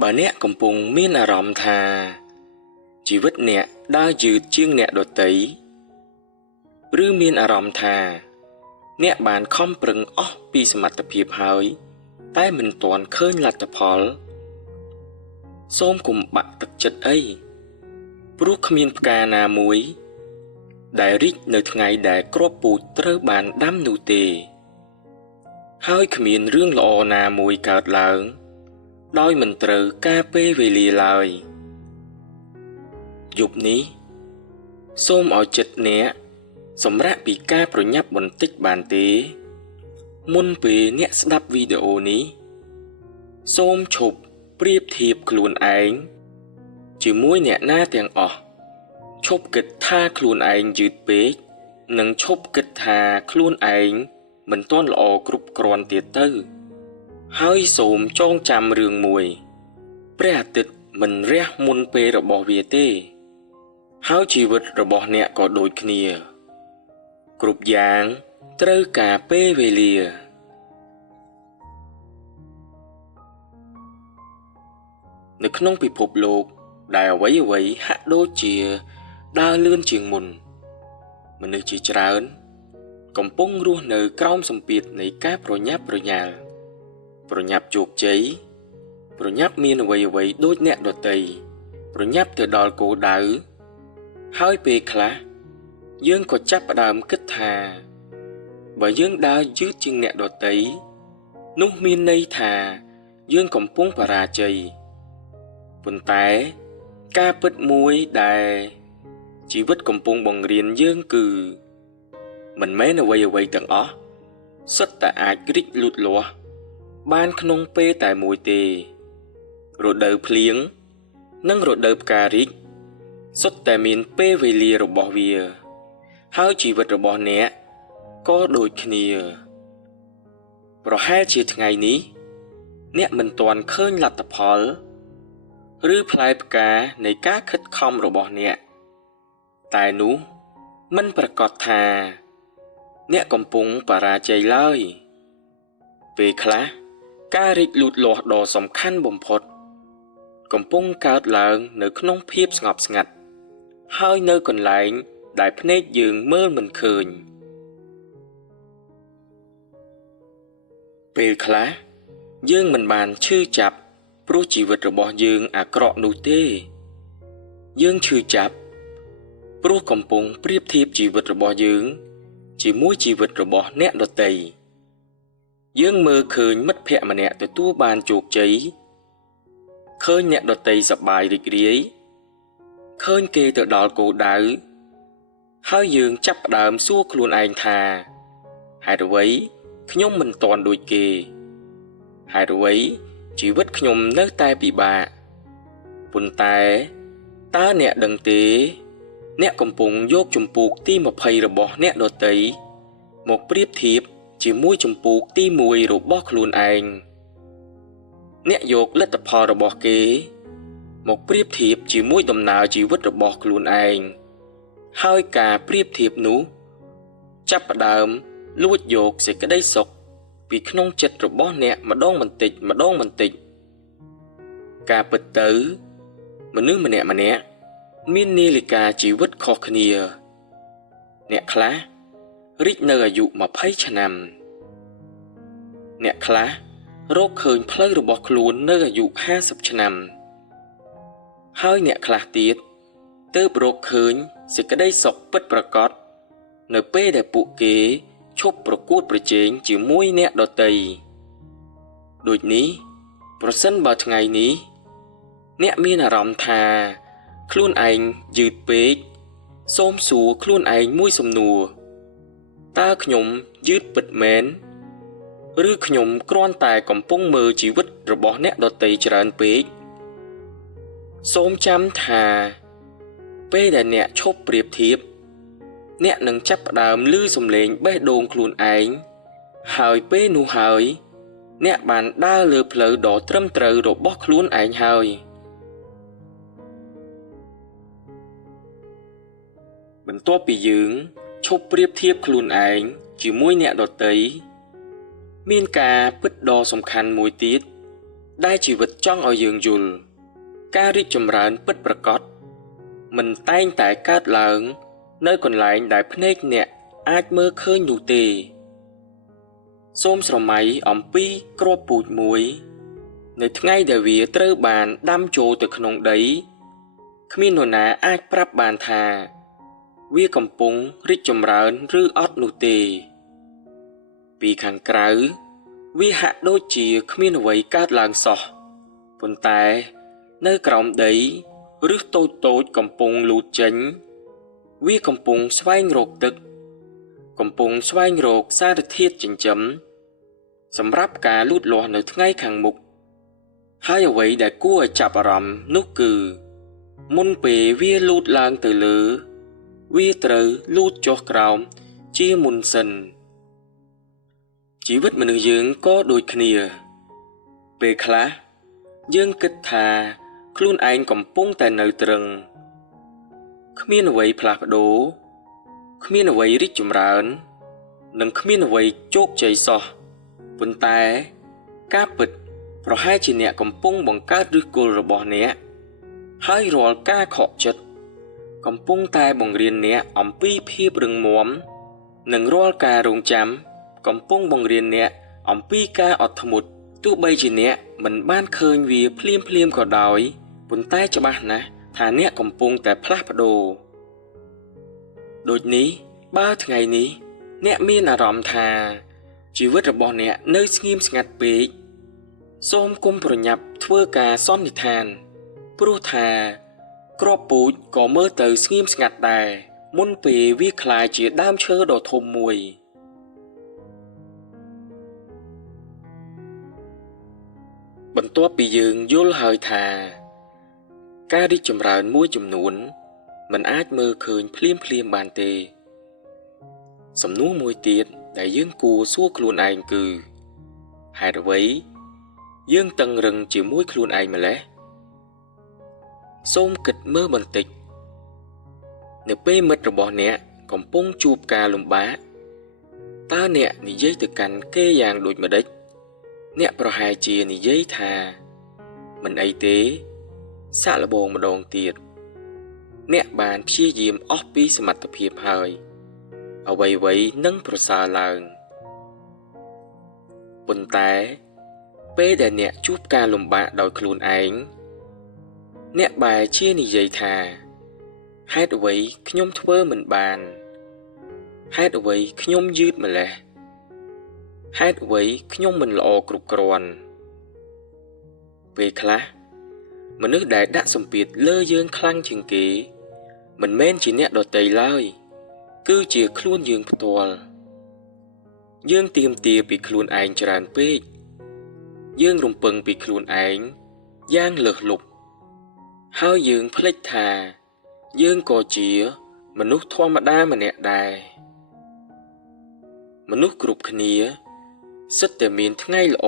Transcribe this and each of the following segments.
បើអ្នកកំពុងមានអារម្មណ៍ថាជីវិតអ្នកដើរយឺតជាងអ្នកដទៃឬមានអារម្មណ៍ថាអ្នកបានខំប្រឹងអស់ពីសមត្ថភាពហើយតែមិនទាន់ឃើញលទ្ធផលសូមកុំបាក់ទឹកចិត្តអីព្រោះគ្មានផ្កាណាមួយដែលរីកនៅថ្ងៃដែលគ្រាប់ពូជត្រូវបានដាំនោះទេហើយគ្មានរឿងល្អណាមួយកើតឡើងដោយមិនត្រូវការពេលវេលាឡើយយប់នេះសូមឲ្យចិត្តអ្នកសម្រាកពីការប្រញាប់បន្តិចបានទេមុនពេលអ្នកស្ដាប់វីដេអូនេះសូមឈប់ប្រៀបធៀបខ្លួនឯងជាមួយអ្នកណាទាំងអស់ឈប់គិតថាខ្លួនឯងយឺតពេកនិងឈប់គិតថាខ្លួនឯងមិនទាន់ល្អគ្រប់គ្រាន់ទៀតទៅហើយសូមចងចាំរឿងមួយព្រះអាទិត្យមិនរះមុនពេលរបស់វាទេហើយជីវិតរបស់អ្នកក៏ដូចគ្នាគ្រប់យ៉ាងត្រូវការពេលវេលានៅក្នុងពិភពលោកដែលអ្វីៗហាក់ដូចជាដើរលឿនជាងមុនមនុស្សជាច្រើនកំពុងរស់នៅក្រោមសម្ពាធនៃការប្រញាប់ប្រញាល់ប្រញាប់ជោគជ័យប្រញាប់មានអ្វីៗដូចអ្នកដទៃប្រញាប់ទៅដល់គោលដៅហើយពេលខ្លះយើងក៏ចាប់ផ្ដើមគិតថាបើយើងដើរយឺតជាងអ្នកដទៃនោះមានន័យថាយើងកំពុងបរាជ័យប៉ុន្តែការពិតមួយដែលជីវិតកំពុងបង្រៀនយើងគឺមិនមែនអ្វីៗទាំងអស់សុទ្ធតែអាចរីកលូតលាស់បានក្នុងពេលតែមួយទេរដូវភ្លៀងនិងរដូវផ្ការីកសុទ្ធតែមានពេលវេលារបស់វាហើយជីវិតរបស់អ្នកក៏ដូចគ្នាប្រហែលជាថ្ងៃនេះអ្នកមិនទាន់ឃើញលទ្ធផលឬផ្លែផ្កានៃការខិតខំរបស់អ្នកតែនោះមិនប្រកាសថាអ្នកកំពុងបរាជ័យឡើយពេលខ្លះការរីកលូតលាស់ដ៏សំខាន់បំផុតកំពុងកើតឡើងនៅក្នុងភាពស្ងប់ស្ងាត់ហើយនៅកន្លែងដែលភ្នែកយើងមើលមិនឃើញពេលខ្លះយើងមិនបានឈឺចាប់ព្រោះជីវិតរបស់យើងអាក្រក់នោះទេយើងឈឺចាប់ព្រោះកំពុងប្រៀបធៀបជីវិតរបស់យើងជាមួយជីវិតរបស់អ្នកដទៃយើងមើលឃើញមិត្តភក្តិម្នាក់ទទួលបានជោគជ័យឃើញអ្នកដទៃសប្បាយរីករាយឃើញគេទៅដល់គោលដៅហើយយើងចាប់ផ្ដើមសួរខ្លួនឯងថាហេតុអ្វីខ្ញុំមិនទាន់ដូចគេហេតុអ្វីជីវិតខ្ញុំនៅតែពិបាកប៉ុន្តែតើអ្នកដឹងទេអ្នកកំពុងយកចម្ពោះទី20របស់អ្នកដទៃមកប្រៀបធៀបជាមួយចម្ពោះទី1របស់ខ្លួនឯងអ្នកយកលទ្ធផលរបស់គេមកប្រៀបធៀបជាមួយដំណើរជីវិតរបស់ខ្លួនឯងហើយការប្រៀបធៀបនោះចាប់ផ្ដើមលួចយកសេចក្តីសុខពីក្នុងចិត្តរបស់អ្នកម្ដងបន្តិចការពិតទៅមនុស្សម្នាក់មាននាឡិកាជីវិតខុសគ្នាអ្នកខ្លះរីកនៅអាយុ20ឆ្នាំអ្នកខ្លះរកឃើញផ្លូវរបស់ខ្លួននៅអាយុ50ឆ្នាំហើយអ្នកខ្លះទៀតទើបរកឃើញសេចក្តីសុខពិតប្រាកដនៅពេលដែលពួកគេឈប់ប្រកួតប្រជែងជាមួយអ្នកដទៃដូចនេះប្រសិនបើថ្ងៃនេះអ្នកមានអារម្មណ៍ថាខ្លួនឯងយឺតពេកសូមសួរខ្លួនឯងមួយសំណួរតើខ្ញុំយឺតពិតមែនឬខ្ញុំគ្រាន់តែកំពុងមើលជីវិតរបស់អ្នកដទៃច្រើនពេកសូមចាំថាពេលដែលអ្នកឈប់ប្រៀបធៀបអ្នកនឹងចាប់ផ្ដើមឮសំឡេងបេះដូងខ្លួនឯងហើយពេលនោះហើយអ្នកបានដើរលើផ្លូវដ៏ត្រឹមត្រូវរបស់ខ្លួនឯងហើយបន្ទាប់ពីយើងឈប់ប្រៀបធៀបខ្លួនឯងជាមួយអ្នកដទៃមានការពិតដ៏សំខាន់មួយទៀត ដែលជីវិតចង់ឲ្យយើងយល់ការរីកចម្រើនពិតប្រាកដមិនតែងតែកើតឡើងនៅកន្លែងដែលភ្នែកអ្នកអាចមើលឃើញនោះទេសូមស្រមៃអំពីគ្រាប់ពូជមួយនៅថ្ងៃដែលវាត្រូវបានដាំចូលទៅក្នុងដីគ្មាននរណាអាចប្រាប់បានថាវាកំពុងរីកចម្រើនឬអត់នោះទេពីខាងក្រៅវាហាក់ដូចជាគ្មានអ្វីកើតឡើងសោះប៉ុន្តែនៅក្រោមដីឬសតូចៗកំពុងលូតចេញវាកំពុងស្វែងរកទឹកកំពុងស្វែងរកសារធាតុចិញ្ចឹមសម្រាប់ការលូតលាស់នៅថ្ងៃខាងមុខហើយអ្វីដែលគួរឲ្យចាប់អារម្មណ៍នោះគឺមុនពេលវាលូតឡើងទៅលើវាត្រូវលូតចុះក្រោមជាមុនសិនជីវិតមនុស្សយើងក៏ដូចគ្នាពេលខ្លះយើងគិតថាខ្លួនឯងកំពុងតែនៅទ្រឹងគ្មានអ្វីផ្លាស់ប្ដូរគ្មានអ្វីរីកចម្រើននិងគ្មានអ្វីជោគជ័យសោះប៉ុន្តែការពិតប្រហែលជាអ្នកកំពុងបង្កើតឫសគល់របស់អ្នកហើយរាល់ការខកចិត្តកំពុងតែបង្រៀនអ្នកអំពីភាពរឹងមាំនិងរាល់ការរងចាំកំពុងបង្រៀនអ្នកអំពីការអត់ធ្មត់ទោះបីជាអ្នកមិនបានឃើញវាភ្លាមក៏ដោយប៉ុន្តែច្បាស់ណាស់ថាអ្នកកំពុងតែផ្លាស់ប្ដូរដូចនេះបើថ្ងៃនេះអ្នកមានអារម្មណ៍ថាជីវិតរបស់អ្នកនៅស្ងៀមស្ងាត់ពេកសូមកុំប្រញាប់ធ្វើការសន្និដ្ឋានព្រោះថាគ្រាប់ពូជក៏មើលទៅស្ងៀមស្ងាត់ដែរមុនពេលវាក្លាយជាដើមឈើដ៏ធំមួយបន្ទាប់ពីយើងយល់ហើយថាការរីកចម្រើនមួយចំនួនមិនអាចមើលឃើញភ្លាមបានទេសំណួរមួយទៀតដែលយើងគួរសួរខ្លួនឯងគឺហេតុអ្វីយើងតឹងរឹងជាមួយខ្លួនឯងម្ល៉េះសូមគិតមើលបន្តិចនៅពេលមិត្តរបស់អ្នកកំពុងជួបការលំបាកតើអ្នកនិយាយទៅកាន់គេយ៉ាងដូចម្ដេចអ្នកប្រហែលជានិយាយថាមិនអីទេសាក់លបងម្ដងទៀតអ្នកបានព្យាយាមអស់ពីសមត្ថភាពហើយអ្វីនឹងប្រសើរឡើងប៉ុន្តែពេលដែលអ្នកជួបការលំបាកដោយខ្លួនឯងអ្នកបែរជានិយាយថាហេតុអ្វីខ្ញុំធ្វើមិនបានហេតុអ្វីខ្ញុំយឺតម្ល៉េះហេតុអ្វីខ្ញុំមិនល្អគ្រប់គ្រាន់ពេលខ្លះមនុស្សដែលដាក់សម្ពាធលើយើងខ្លាំងជាងគេមិនមែនជាអ្នកដទៃឡើយគឺជាខ្លួនយើងផ្ទាល់យើងទាមទារពីខ្លួនឯងច្រើនពេកយើងរំពឹងពីខ្លួនឯងយ៉ាងលើសលប់ហើយយើងភ្លេចថាយើងក៏ជាមនុស្សធម្មតាម្នាក់ដែរមនុស្សគ្រប់គ្នាសិតតែមានថ្ងៃល្អ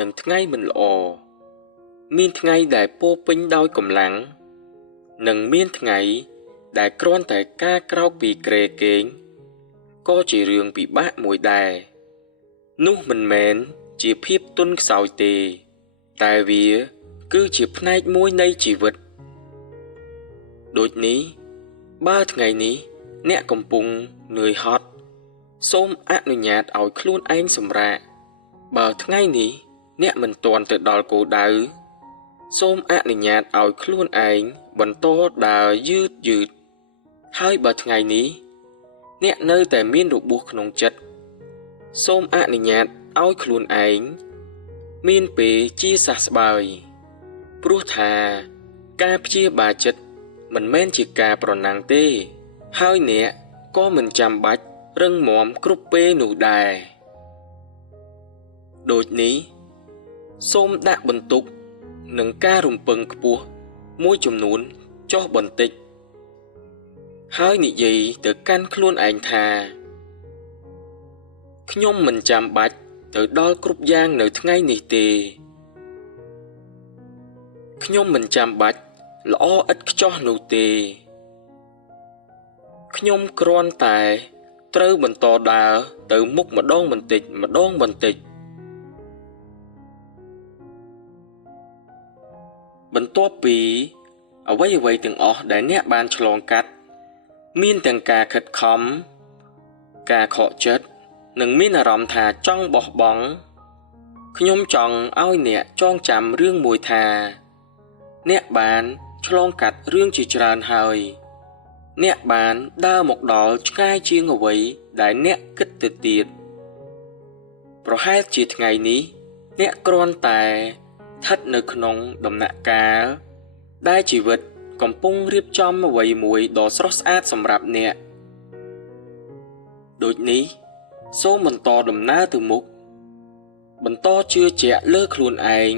និងថ្ងៃមិនល្អមានថ្ងៃដែលពោរពេញដោយកម្លាំងនិងមានថ្ងៃដែលគ្រាន់តែការក្រោកពីគ្រែគេងក៏ជារឿងពិបាកមួយដែរនោះមិនមែនជាភាពទន់ខ្សោយទេតែវាគឺជាផ្នែកមួយនៃជីវិតដូចនេះបើថ្ងៃនេះអ្នកកំពុងនឿយហត់សូមអនុញ្ញាតឲ្យខ្លួនឯងសម្រាកបើថ្ងៃនេះអ្នកមិនទាន់ទៅដល់គោលដៅសូមអនុញ្ញាតឲ្យខ្លួនឯងបន្តដើរយឺតហើយបើថ្ងៃនេះអ្នកនៅតែមានរបួសក្នុងចិត្តសូមអនុញ្ញាតឲ្យខ្លួនឯងមានពេលជាសះស្បើយព្រោះថាការព្យាបាលចិត្តមិនមែនជាការប្រណាំងទេហើយអ្នកក៏មិនចាំបាច់រឹងមាំគ្រប់ពេលនោះដែរដូចនេះសូមដាក់បន្ទុកនឹងការរំពឹងខ្ពស់មួយចំនួនចុះបន្តិចហើយនិយាយទៅកាន់ខ្លួនឯងថាខ្ញុំមិនចាំបាច់ទៅដល់គ្រប់យ៉ាងនៅថ្ងៃនេះទេខ្ញុំមិនចាំបាច់ល្អឥតខ្ចោះនោះទេខ្ញុំគ្រាន់តែត្រូវបន្តដើរទៅមុខម្ដងបន្តិច បន្ទាប់ពីអ្វីៗទាំងអស់ដែលអ្នកបានឆ្លងកាត់មានទាំងការខិតខំការខកចិត្តនិងមានអារម្មណ៍ថាចង់បោះបង់ខ្ញុំចង់ឲ្យអ្នកចងចាំរឿងមួយថាអ្នកបានឆ្លងកាត់រឿងជាច្រើនហើយអ្នកបានដើរមកដល់ឆ្ងាយជាងអ្វីដែលអ្នកគិតទៅទៀតប្រហែលជាថ្ងៃនេះអ្នកគ្រាន់តែស្ថិតនៅក្នុងដំណាក់កាលដែលជីវិតកំពុងរៀបចំអ្វីមួយដ៏ស្រស់ស្អាតសម្រាប់អ្នកដូចនេះសូមបន្តដំណើរទៅមុខបន្តជឿជាក់លើខ្លួនឯង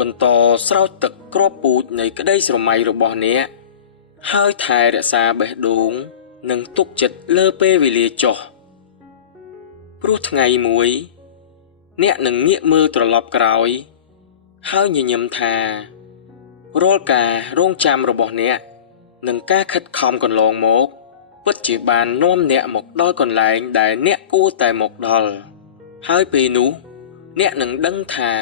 បន្តស្រោចទឹកគ្រាប់ពូជនៃក្តីស្រមៃរបស់អ្នកហើយថែរក្សាបេះដូងនិងទុកចិត្តលើពេលវេលាចុះព្រោះថ្ងៃមួយអ្នកនឹងងាកមើលត្រឡប់ក្រោយហើយញញឹមថារាល់ការរងចាំរបស់អ្នកនិងការខិតខំកន្លងមកពិតជាបាននាំអ្នកមកដល់កន្លែងដែលអ្នកគួរតែមកដល់ហើយពេលនោះអ្នកនឹងដឹងថា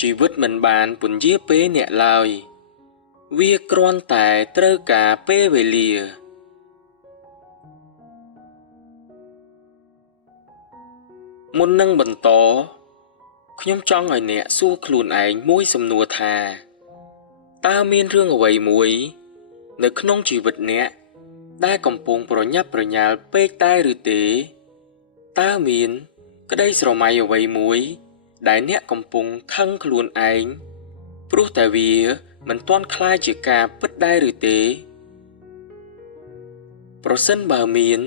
ជីវិតមិនបានពន្យាពេលអ្នកឡើយវាគ្រាន់តែត្រូវការពេលវេលាមុននឹងបន្តខ្ញុំចង់ឲ្យអ្នកសួរខ្លួនឯងមួយសំណួរថាតើមានរឿងអ្វីមួយនៅក្នុងជីវិតអ្នកដែលកំពុងប្រញាប់ប្រញាល់ពេកតែឬទេតើមានក្តីស្រមៃអ្វីមួយដែលអ្នកកំពុងខឹងខ្លួនឯងព្រោះតែវាមិនទាន់คล้ายជាការពិតដែរឬទេប្រសិនបើមាន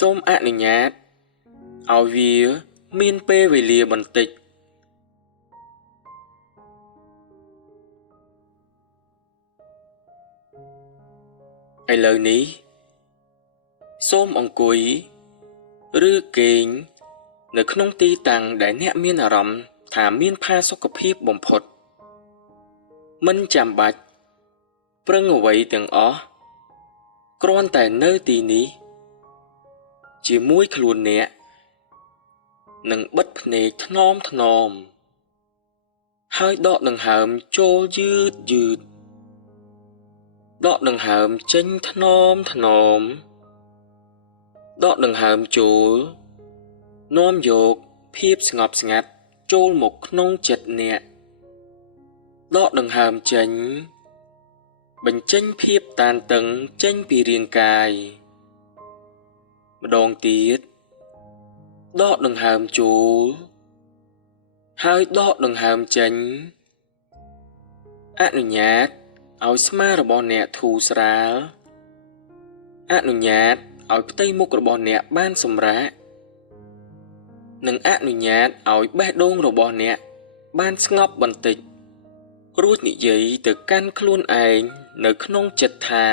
សូមអនុញ្ញាតឲ្យវាមានពេលវេលាបន្តិចឥឡូវនេះសូមអង្គុយឬគេងនៅក្នុងទីតាំងដែលអ្នកមានអារម្មណ៍ថាមានផាសុកភាពបំផុតមិនចាំបាច់ប្រឹងអ្វីទាំងអស់គ្រាន់តែនៅទីនេះជាមួយខ្លួនអ្នកនិងបិទភ្នែកថ្នមថ្នមហើយដកដង្ហើមចូលយឺតយឺតដកដង្ហើមចេញថ្នមថ្នមដកដង្ហើមចូលនាំយកភាពស្ងប់ស្ងាត់ចូលមកក្នុងចិត្តអ្នកដកដង្ហើមចេញបញ្ចេញភាពតានតឹងចេញពីរាងកាយម្ដងទៀតដកដង្ហើមចូលហើយដកដង្ហើមចេញអនុញ្ញាតឲ្យស្មារបស់អ្នកធូរស្រាលអនុញ្ញាតឲ្យផ្ទៃមុខរបស់អ្នកបានសម្រាកនិងអនុញ្ញាតឲ្យបេះដូងរបស់អ្នកបានស្ងប់បន្តិចរួចនិយាយទៅកាន់ខ្លួនឯងនៅក្នុងចិត្តថា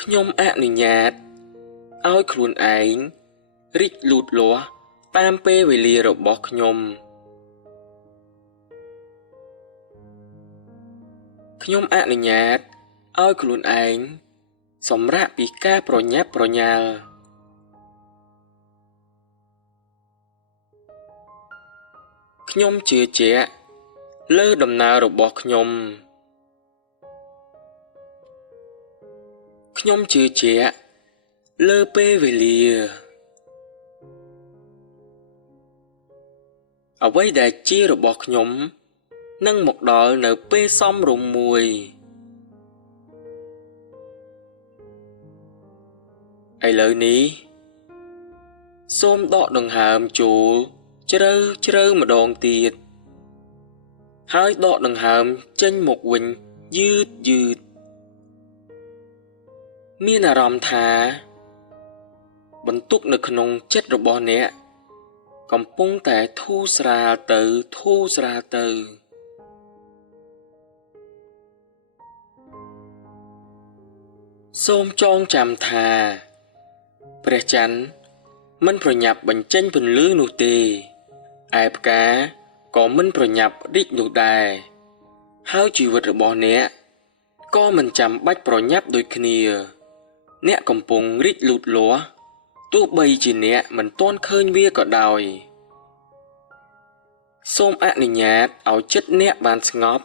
ខ្ញុំអនុញ្ញាតឲ្យខ្លួនឯងរីកលូតលាស់តាមពេលវេលារបស់ខ្ញុំខ្ញុំអនុញ្ញាតឲ្យខ្លួនឯងសម្រាកពីការប្រញាប់ប្រញាល់ខ្ញុំជឿជាក់លើដំណើររបស់ខ្ញុំជឿជាក់លើពេលវេលាអ្វីដែលជារបស់ខ្ញុំនឹងមកដល់នៅពេលសមរម្យមួយឥឡូវនេះសូមដកដង្ហើមចូលជ្រៅជ្រៅម្ដងទៀតហើយដកដង្ហើមចេញមកវិញយឺតយឺតមានអារម្មណ៍ថាបន្ទុកនៅក្នុងចិត្តរបស់អ្នកកំពុងតែធូរស្រាលទៅធូរស្រាលទៅសូមចងចាំថាព្រះច័ន្ទមិនប្រញាប់បញ្ចេញពន្លឺនោះទេឯផ្កាក៏មិនប្រញាប់រីកនោះដែរហើយជីវិតរបស់អ្នកក៏មិនចាំបាច់ប្រញាប់ដូចគ្នាអ្នកកំពុងរីកលូតលាស់ទោះបីជាអ្នកមិនទាន់ឃើញវាក៏ដោយ សូមអនុញ្ញាតឲ្យចិត្តអ្នកបានស្ងប់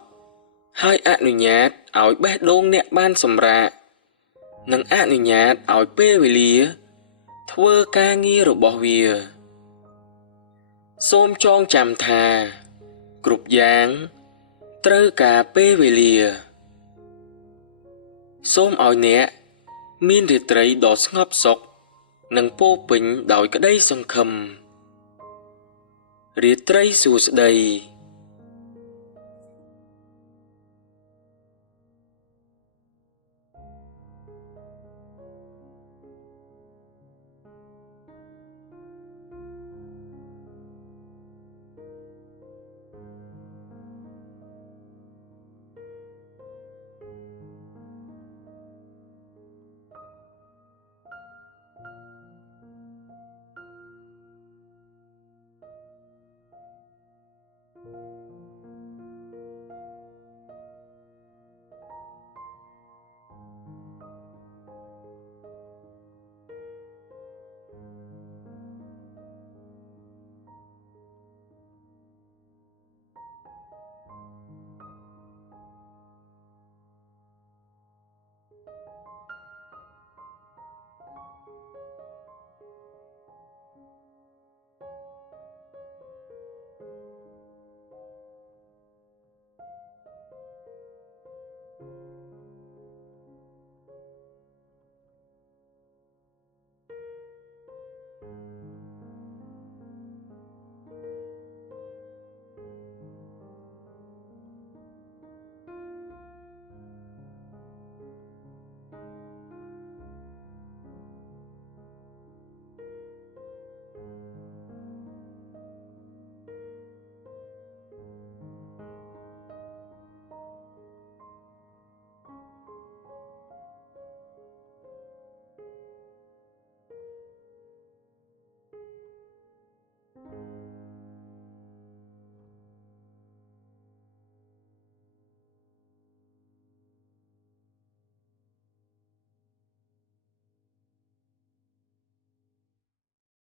ហើយអនុញ្ញាតឲ្យបេះដូងអ្នកបានសម្រាកនិងអនុញ្ញាតឲ្យពេលវេលាធ្វើការងាររបស់វាសូមចងចាំថាគ្រប់យ៉ាងត្រូវការពេលវេលាសូមឲ្យអ្នកមានរាត្រីដ៏ស្ងប់សុខនិងពោរពេញដោយក្តីសង្ឃឹមរាត្រីសួស្តី